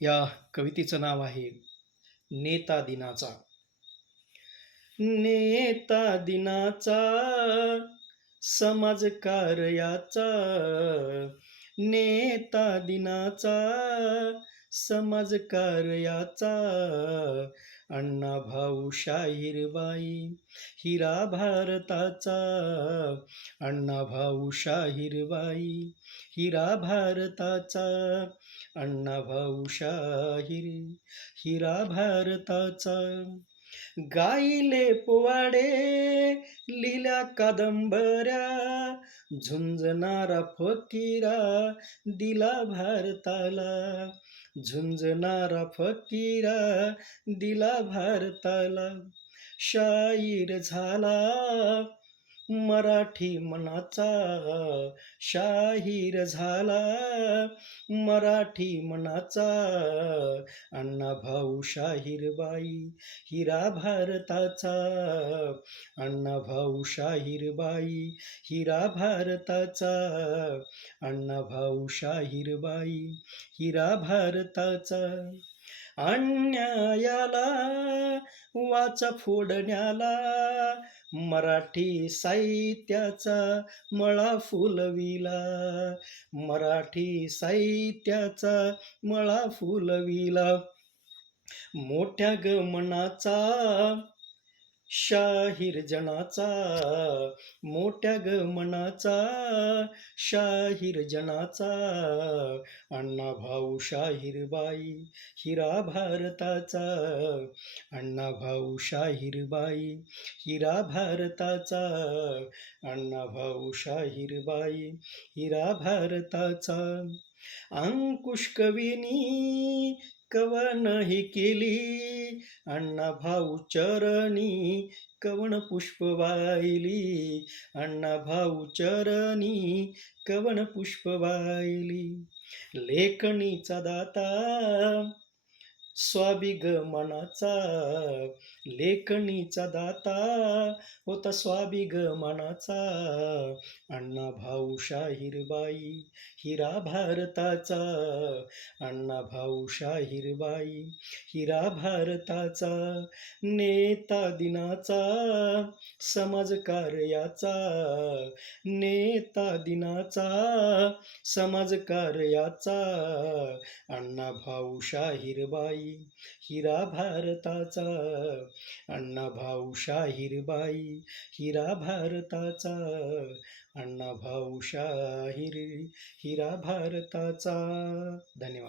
या कवितेचं नाव आहे नेता दिनाचा. नेता दिनाचा समाजकार्याचा, नेता दिनाचा समाजकार्याचा, अण्णाभाऊ शाहीरबाई हिरा भारताचा, अण्णाभाऊ शाहीरबाई हिरा भारताचा, अण्णाभाऊ शाहीर हिरा भारताचा. गाईले पोवाडे लिहिल्या कादंबऱ्या, झुंजणारा फकीरा दिला भारताला, झुंजणारा फकीरा दिला भारताला. शाहीर झाला मराठी मनाचा, शाहीर झाला मराठी मनाचा, अण्णाभाऊ शाहीरबाई हिरा भारताचा, अण्णाभाऊ शाहीरबाई हिरा भारताचा, अण्णाभाऊ शाहीरबाई हिरा भारताचा. अन्यायाला वाचा फोडण्याला मराठी साहित्याचा मळा फुलविला, मराठी साहित्याचा मळा फुलविला. मोठ्या ग मनाचा शाहीर जनाचा, मोठ्या ग मनाचा शाहीर जनाचा, अण्णाभाऊ शाहीरबाई हिरा भारताचा, अण्णाभाऊ शाहीरबाई हिरा भारताचा, अण्णाभाऊ शाहीरबाई हिरा भारताचा. अंकुश कवीनी कवन ही केली, अण्णाभाऊ चरणी कवन पुष्प वाहिली, अण्णाभाऊ चरणी कवन पुष्प वाहिली. लेखणीचा दाता स्वाभिगमनाचा, लेखणीचा दाता होता स्वाभिगमनाचा, अण्णाभाऊ शाहीरबाई हिरा भारताचा, अण्णाभाऊ शाहीरबाई हिरा भारताचा. नेता दिनाचा समाजकार्याचा, नेता दिनाचा समाजकार्याचा, अण्णाभाऊ शाहीरबाई हिरा भारताचा, अण्णाभाऊ शाहीरबाई हिरा भारताचा, अण्णाभाऊ शाहीर हिरा भारताचा. धन्यवाद.